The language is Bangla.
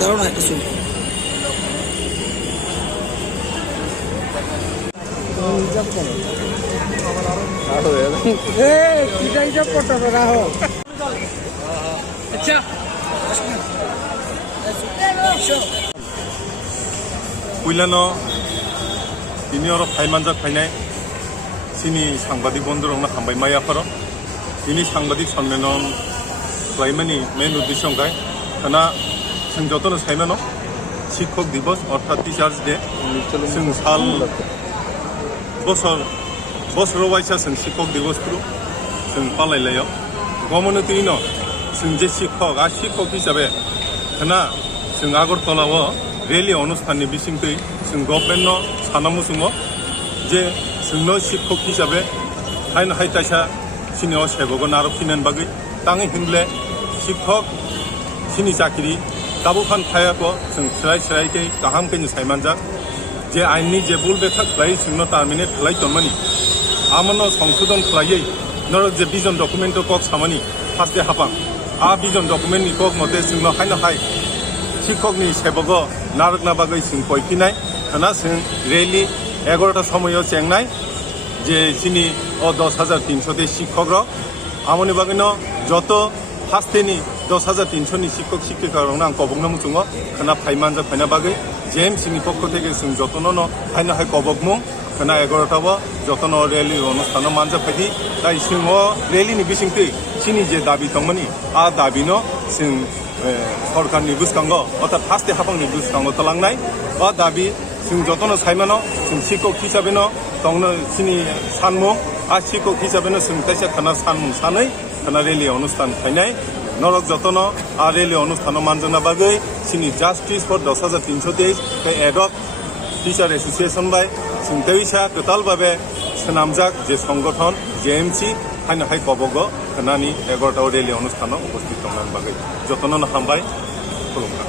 দাঁড়াও না কিছু Puilano, ini orang Thailand Thailand, sini সাংবাদিক বন্ধুরা হামবাই মাইয়া ফর ini সাংবাদিক সম্মেলন ক্লাইমানি মেন উদ্দেশ্য গায় কারণ जों যতন সাইমানো শিক্ষক দিবস অর্থাৎ টিচার্স ডে जों সাল বছর ওয়াইসা जों শিক্ষক দিবসগুলো जों পালাইলাयो গমনে তিনো जों যে শিক্ষক আর শিক্ষক হিসাবে কারণ जों আগরতলাও রেলি অনুষ্ঠাননি বিসিংতৈ जों গভর্নমেন্ট সানামুসুङो যে जोंनो শিক্ষক হিসাবে হাইন হাইতাইসা सिनियाव सेबोगो नारो फिनान बागै ताङै हिंले शिक्षक सिनि चाकरी दाबुफान थायाको जों स्राय गाहाम कैनि साइमानजा जे आइननि जे बुल बेखा खालाय जोंनो टार्मिनेट खालाय तमनि आमनो संशोधन खालायै नर जे बिजन डकुमेन्ट कक सामानि फास्टे हापां आ बिजन डकुमेन्टनि कक मते जोंनो हायनो हाय शिक्षकनि सेबोगो नारकना बागै जों कयफिनाय खाना जों रेलि 11টা সময়ও চেंनाय যে চিনি 10,300 শিক্ষক আমনি বাগিনো যত ফার্স্টেনি 10,300 শিক্ষক শিক্ষিকা আং কবকনা মুচুঙ খানা ফাইমানজা ফাইনা বাগৈ জেম সিনি পক্ষ থেকে जों যতন ফাইনা হাই কবকমু খানা 11টাবো যতন রেলি অনুষ্ঠান মানজা ফাইদি তাই जों রেলিনি বিসিংতি সিনি যে দাবি দंमोन आ দাবিनो जों सरकारनि बुसकांग अर्थात फार्स्टे हापांनि बुसकांग तलांनाय आ दाबि जों যতন साइमानो जों शिक्षक हिसाबैनो दंनो सिनि सानमु आ शिक्षक हिसाबैनो जों ताइसा खाना सानमु सानै खाना रेलि अनुष्ठान फाइनाय नरक যতন आ रेलि अनुष्ठान मानजना बागै सिनि जस्टिस फर 10,323 के एडक टीचार एसोसिएशन बाय जों ताइसा टोटाल भाबे सोनामजाक जे संगठन जेएमसी हाइनो हाइ कबग खानानि 11টা रेलि अनुष्ठान उपस्थित दंनान बागै যতन हामबाय खुलुमबाय।